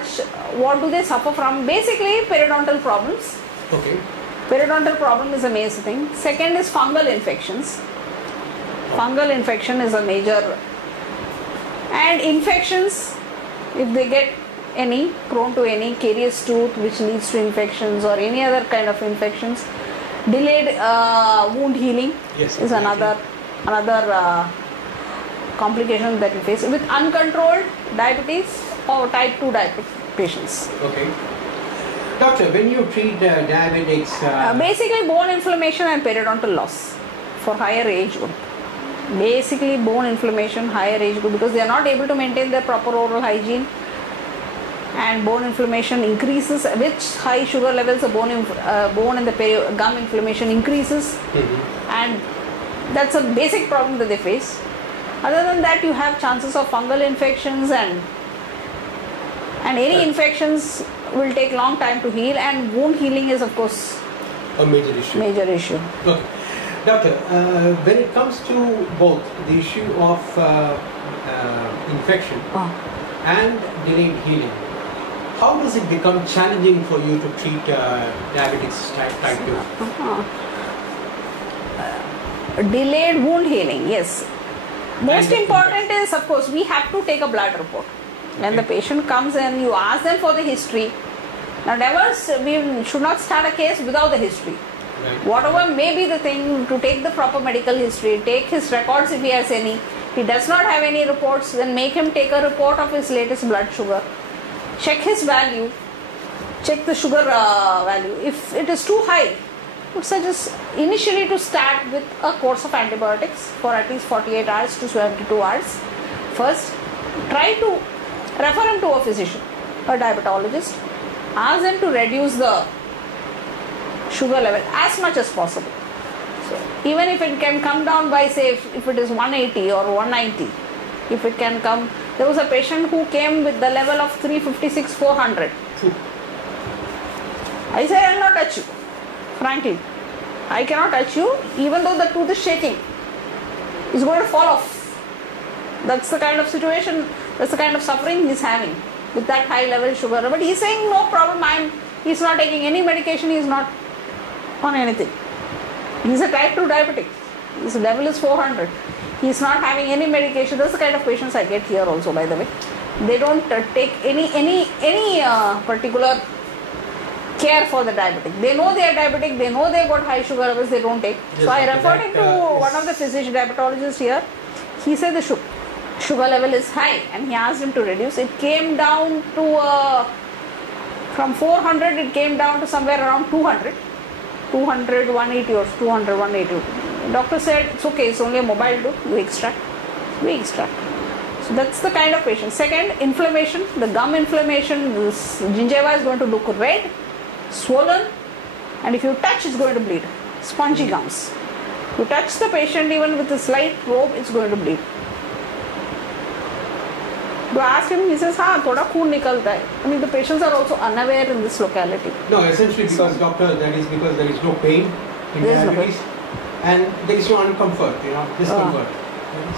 much. What do they suffer from? Basically, periodontal problems. Okay. Periodontal problem is a major thing. Second is fungal infections. Fungal infection is a major. And infections, if they get any, prone to any carious tooth which leads to infections or any other kind of infections. Delayed wound healing is another complication that we face with uncontrolled diabetes or type 2 diabetic patients. Okay. Doctor, when you treat diabetics... basically bone inflammation and periodontal loss for higher age group. Basically bone inflammation, higher age group, because they are not able to maintain their proper oral hygiene, and bone inflammation increases with high sugar levels. The bone and the gum inflammation increases, and that's a basic problem that they face. Other than that, you have chances of fungal infections, and any infections will take long time to heal, and wound healing is of course a major issue. Okay. Doctor, when it comes to both the issue of infection and delayed healing, how does it become challenging for you to treat diabetics type 2? Delayed wound healing, yes. Most important is, of course, we have to take a blood report. When the patient comes and you ask them for the history. Now, we should not start a case without the history. Right. Whatever may be the thing, to take the proper medical history, take his records if he has any. If he does not have any reports, then make him take a report of his latest blood sugar. Check his value, check the sugar value. If it is too high, I would suggest initially to start with a course of antibiotics for at least 48 hours to 72 hours. First, try to refer him to a physician, a diabetologist. Ask them to reduce the sugar level as much as possible. So, even if it can come down by, say, if it is 180 or 190, if it can come. There was a patient who came with the level of 356, 400. I said, I will not touch you. Frankly, I cannot touch you, even though the tooth is shaking. It's going to fall off. That's the kind of situation, that's the kind of suffering he's having with that high level sugar. But he's saying, no problem, he's not taking any medication, he's not on anything. He's a type 2 diabetic. His level is 400. He's not having any medication. That's the kind of patients I get here also, by the way. They don't take any particular care for the diabetic. They know they are diabetic, they know they got high sugar levels, they don't take. Yes, so I referred him to one of the physician diabetologists here. He said the sugar level is high, and he asked him to reduce. It came down to, from 400, it came down to somewhere around 200. 200, 180 or 200, 180. Doctor said, it's okay, it's only a mobile tooth, we extract. So that's the kind of patient. Second, inflammation, the gum inflammation, this gingiva is going to look red, swollen, and if you touch, it's going to bleed. Spongy gums. You touch the patient even with a slight probe, it's going to bleed. You ask him, he says, thoda khoon nikalta hai. I mean, the patients are also unaware in this locality. No, essentially because, doctor, that is because there is no pain in diabetes, and there is no discomfort.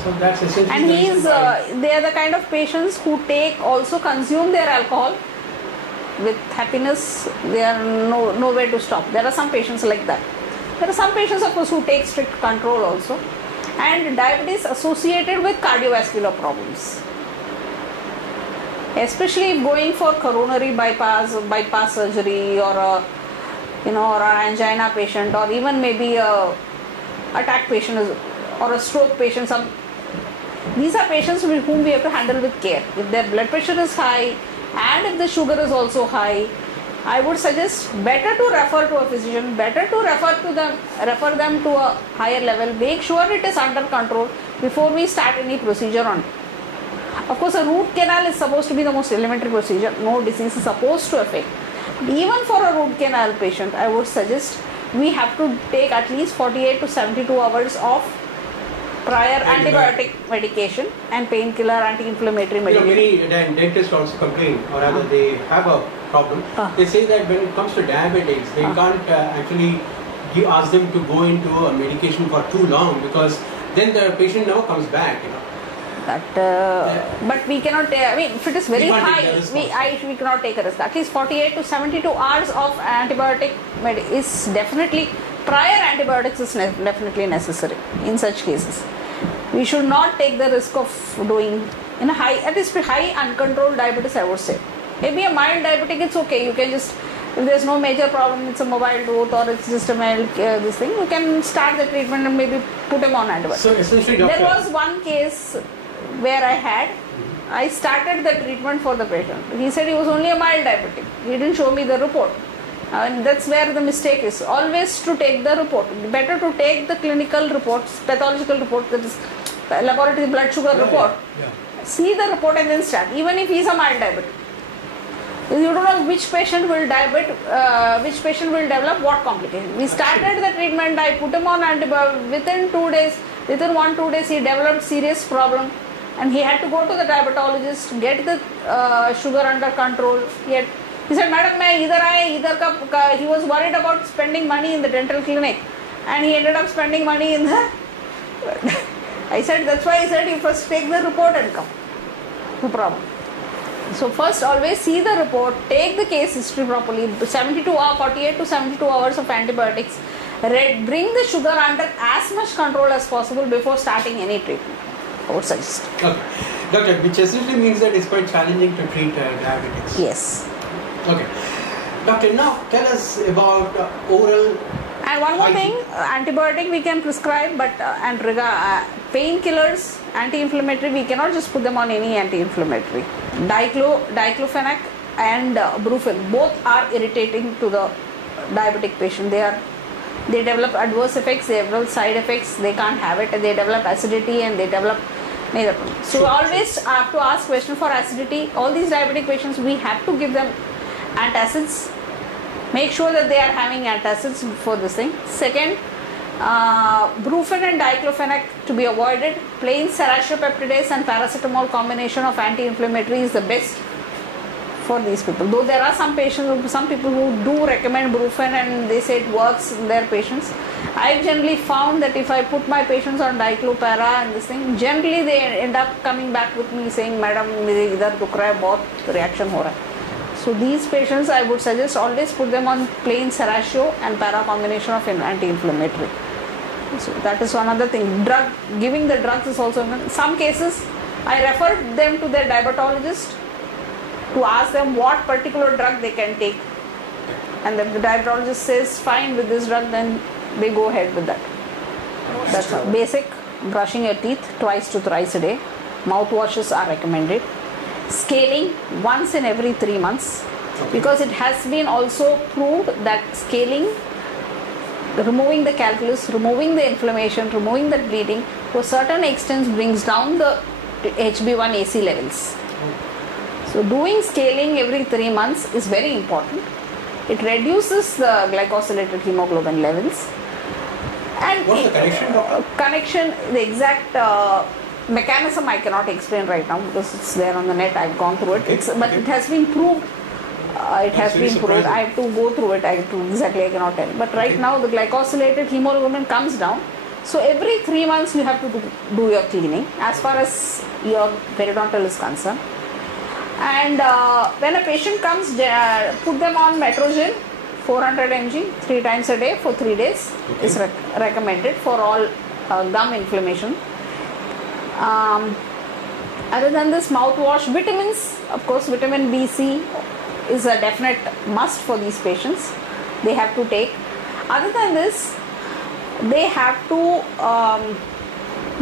So that's essentially. And they are the kind of patients who also consume their alcohol with happiness. They are nowhere to stop. There are some patients like that. There are some patients, of course, who take strict control also, and diabetes associated with cardiovascular problems. Especially if going for coronary bypass surgery, or or an angina patient, or even maybe a attack patient or a stroke patient. These are patients with whom we have to handle with care. If their blood pressure is high and if the sugar is also high, I would suggest better to refer to a physician, better to refer them to a higher level. Make sure it is under control before we start any procedure on it. Of course, a root canal is supposed to be the most elementary procedure. No disease is supposed to affect. Even for a root canal patient, I would suggest we have to take at least 48 to 72 hours of prior antibiotic medication and painkiller, anti-inflammatory medication. Many dentists also complain, or rather they have a problem. They say that when it comes to diabetics, they can't actually ask them to go into a medication for too long, because then the patient never comes back. But we cannot take, I mean, if it is very high, we cannot take a risk. At least 48 to 72 hours of antibiotic is definitely, prior antibiotics is definitely necessary in such cases. We should not take the risk of doing in a high, at least high uncontrolled diabetes, I would say. Maybe a mild diabetic, it's okay. You can just, if there's no major problem, it's a mobile tooth or it's just a mild this thing, you can start the treatment and maybe put him on antibiotics. So essentially, doctor, there was one case where I started the treatment for the patient. He said he was only a mild diabetic. He didn't show me the report. And that's where the mistake is. Always to take the report. Better to take the clinical reports, pathological report, that is laboratory blood sugar report. See the report and then start. Even if he is a mild diabetic. You don't know which patient will which patient will develop what complication. We started the treatment. I put him on antibiotic. Within 2 days, within 1-2 days, he developed serious problem, and he had to go to the diabetologist, get the sugar under control. Yet he said, "Madam, he was worried about spending money in the dental clinic, and he ended up spending money in the." I said, that's why I said you first take the report and come. No problem. So first always see the report, take the case history properly, 48 to 72 hours of antibiotics, bring the sugar under as much control as possible before starting any treatment, I would suggest. Okay. Doctor, which essentially means that it's quite challenging to treat diabetics. Yes. Okay. Doctor, now tell us about oral. And one more thing, antibiotic we can prescribe, but painkillers, anti-inflammatory, we cannot just put them on any anti-inflammatory. Diclofenac and brufen, both are irritating to the diabetic patient. They develop adverse effects, they develop side effects, they can't have it, they develop acidity and they develop neither. So always have to ask question for acidity. All these diabetic patients, we have to give them antacids. Make sure that they are having antacids for this thing. Second, brufen and diclofenac to be avoided. Plain serratiopeptidase and paracetamol combination of anti-inflammatory is the best for these people. Though there are some people who do recommend brufen and they say it works in their patients. I've generally found that if I put my patients on diclopara and this thing, generally they end up coming back with me saying, "Madam, मेरे इधर दुख रहा है, बहुत reaction हो रहा है." So these patients, I would suggest always put them on plain serratio and para combination of anti-inflammatory. So that is another thing. Giving the drugs is also, in some cases, I refer them to their diabetologist to ask them what particular drug they can take. And then the diabetologist says, fine with this drug, then they go ahead with that. That's how. Basic, brushing your teeth twice to thrice a day. Mouthwashes are recommended. Scaling once in every 3 months, because it has been also proved that scaling, removing the calculus, removing the inflammation, removing the bleeding to a certain extent brings down the HB1AC levels. So doing scaling every 3 months is very important. It reduces the glycosylated hemoglobin levels. And what's the connection, doctor? Connection, the exact mechanism I cannot explain right now because it's there on the net. I've gone through it. But it has been proved. I have to go through it. I cannot tell. But right now the glycosylated hemoglobin comes down. So every 3 months you have to do your cleaning as far as your periodontal is concerned. And when a patient comes, put them on Metrogyl 400 mg 3 times a day for 3 days. Is recommended for all gum inflammation. Other than this, mouthwash, vitamins, of course, vitamin B, C is a definite must for these patients. They have to take. Other than this, they have to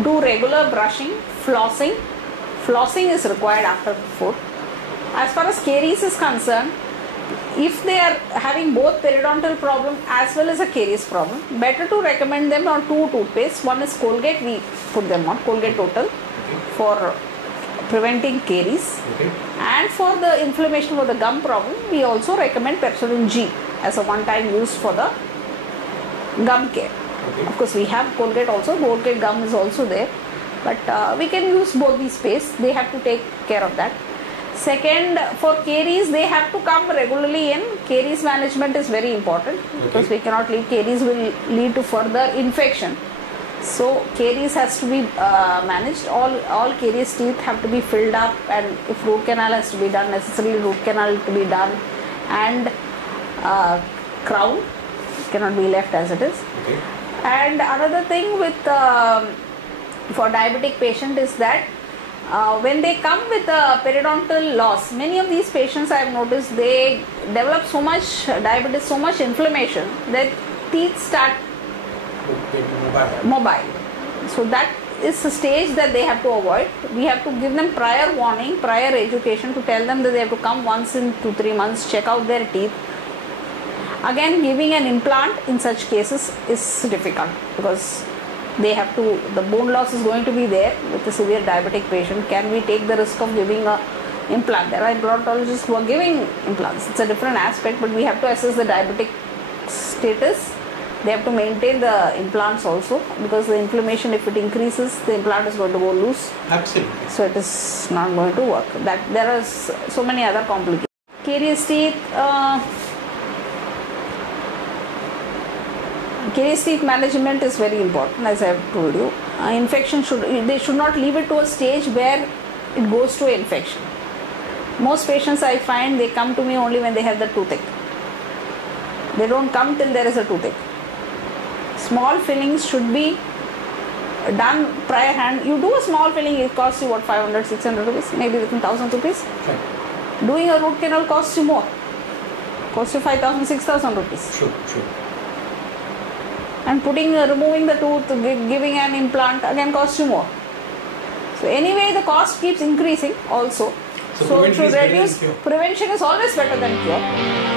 do regular brushing, flossing. Flossing is required after food. As far as caries is concerned, if they are having both periodontal problem as well as a caries problem, better to recommend them on 2 toothpastes. One is Colgate, we put them on Colgate Total for preventing caries, and for the inflammation for the gum problem, we also recommend Pepsodent G as a one-time use for the gum care. Of course, we have Colgate also, Colgate gum is also there, but we can use both these pastes. They have to take care of that. Second, for caries, they have to come regularly in. Caries management is very important because we cannot leave. Caries will lead to further infection. So caries has to be managed. All caries teeth have to be filled up, and if root canal has to be done, necessarily root canal to be done, and crown cannot be left as it is. Okay. And another thing with for diabetic patient is that when they come with a periodontal loss, many of these patients I have noticed, they develop so much diabetes, so much inflammation that teeth start mobile. So that is a stage that they have to avoid. We have to give them prior warning, prior education to tell them that they have to come once in 2-3 months, check out their teeth. Again, giving an implant in such cases is difficult because they have to, the bone loss is going to be there with a severe diabetic patient. Can we take the risk of giving a implant? There are implantologists who are giving implants. It's a different aspect, but we have to assess the diabetic status. They have to maintain the implants also, because the inflammation, if it increases, the implant is going to go loose. Absolutely. So it is not going to work. That there are so many other complications. Caries teeth. Caries teeth management is very important, as I have told you. Infection they should not leave it to a stage where it goes to infection. Most patients I find, they come to me only when they have the toothache. They don't come till there is a toothache. Small fillings should be done prior hand. You do a small filling, it costs you what, 500-600 rupees, maybe within 1000 rupees. Right. Doing a root canal costs you more, costs you 5,000-6,000 rupees. Sure. And removing the tooth, giving an implant again costs you more. So anyway, the cost keeps increasing also. So to reduce, prevention is always better than cure.